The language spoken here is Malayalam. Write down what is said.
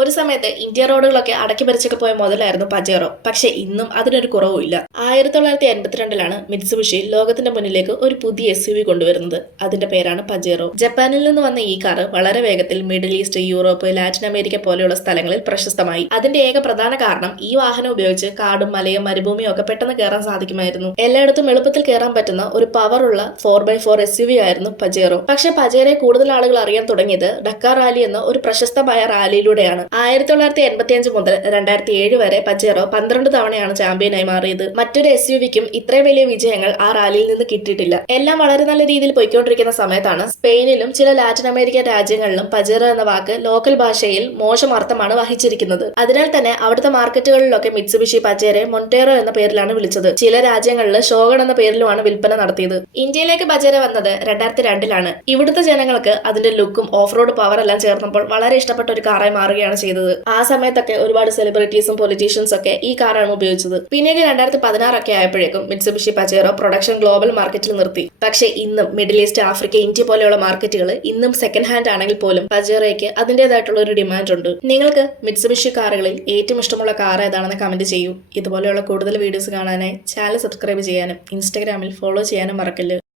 ഒരു സമയത്ത് ഇന്ത്യ റോഡുകളൊക്കെ അടക്കി ഭരിച്ചൊക്കെ പോയ മുതലായിരുന്നു പജേറോ. പക്ഷെ ഇന്നും അതിനൊരു കുറവുമില്ല. 1982-ലാണ് മിത്സുബിഷി ലോകത്തിന്റെ മുന്നിലേക്ക് ഒരു പുതിയ SUV കൊണ്ടുവരുന്നത്. അതിന്റെ പേരാണ് പജേറോ. ജപ്പാനിൽ നിന്ന് വന്ന ഈ കാറ് വളരെ വേഗത്തിൽ middle east, Europe, Latin America പോലെയുള്ള സ്ഥലങ്ങളിൽ പ്രശസ്തമായി. അതിന്റെ ഏക പ്രധാന കാരണം ഈ വാഹനം ഉപയോഗിച്ച് കാടും മലയും മരുഭൂമിയും ഒക്കെ പെട്ടെന്ന് കയറാൻ സാധിക്കുമായിരുന്നു. എല്ലായിടത്തും എളുപ്പത്തിൽ കയറാൻ പറ്റുന്ന ഒരു പവറുള്ള 4x4 SUV ആയിരുന്നു പജേറോ. പക്ഷെ പജേറോയെ കൂടുതൽ ആളുകൾ അറിയാൻ തുടങ്ങിയത് ഡക്കാർ റാലി എന്ന ഒരു പ്രശസ്തമായ റാലിയിലൂടെയാണ്. 1985 മുതൽ 2007 വരെ പജേറോ 12 തവണയാണ് ചാമ്പ്യനായി മാറിയത്. മറ്റൊരു SUVക്കും ഇത്രയും വലിയ വിജയങ്ങൾ ആ റാലിയിൽ നിന്ന് കിട്ടിയിട്ടില്ല. എല്ലാം വളരെ നല്ല രീതിയിൽ പോയിക്കൊണ്ടിരിക്കുന്ന സമയത്താണ് സ്പെയിനിലും ചില ലാറ്റിൻ അമേരിക്കൻ രാജ്യങ്ങളിലും പജേറോ എന്ന വാക്ക് ലോക്കൽ ഭാഷയിൽ മോശം അർത്ഥമാണ് വഹിച്ചിരിക്കുന്നത്. അതിനാൽ തന്നെ അവിടുത്തെ മാർക്കറ്റുകളിലൊക്കെ മിത്സുബിഷി പജേറോയെ മൊണ്ടേറോ എന്ന പേരിലാണ് വിളിച്ചത്. ചില രാജ്യങ്ങളിൽ ഷോഗൺ എന്ന പേരിലുമാണ് വിൽപ്പന നടത്തിയത്. ഇന്ത്യയിലേക്ക് പജേറോ വന്നത് 2002-ലാണ്. ഇവിടുത്തെ ജനങ്ങൾക്ക് അതിന്റെ ലുക്കും ഓഫ് റോഡ് പവർ എല്ലാം ചേർന്നപ്പോൾ വളരെ ഇഷ്ടപ്പെട്ട ഒരു കാറായി മാറുകയാണ് ചെയ്തത്. ആ സമയത്തൊക്കെ ഒരുപാട് സെലിബ്രിറ്റീസും പൊളിറ്റീഷ്യൻസും ഒക്കെ ഈ കാറാണ് ഉപയോഗിച്ചത്. പിന്നീട് 2016 ആയപ്പോഴേക്കും മിത്സുബിഷി പജേറോ പ്രൊഡക്ഷൻ ഗ്ലോബൽ മാർക്കറ്റിൽ നിർത്തി. പക്ഷേ ഇന്നും മിഡിൽ ഈസ്റ്റ്, ആഫ്രിക്ക, ഇന്ത്യ പോലെയുള്ള മാർക്കറ്റുകൾ ഇന്നും സെക്കൻഡ് ഹാൻഡ് ആണെങ്കിൽ പോലും പജേറോയ്ക്ക് അതിന്റേതായിട്ടുള്ള ഒരു ഡിമാൻഡ് ഉണ്ട്. നിങ്ങൾക്ക് മിത്സുബിഷി കാറുകളിൽ ഏറ്റവും ഇഷ്ടമുള്ള കാർ ഏതാണെന്ന് കമന്റ് ചെയ്യൂ. ഇതുപോലെയുള്ള കൂടുതൽ വീഡിയോസ് കാണാനായി ചാനൽ സബ്സ്ക്രൈബ് ചെയ്യാനും ഇൻസ്റ്റാഗ്രാമിൽ ഫോളോ ചെയ്യാനും മറക്കല്ല്.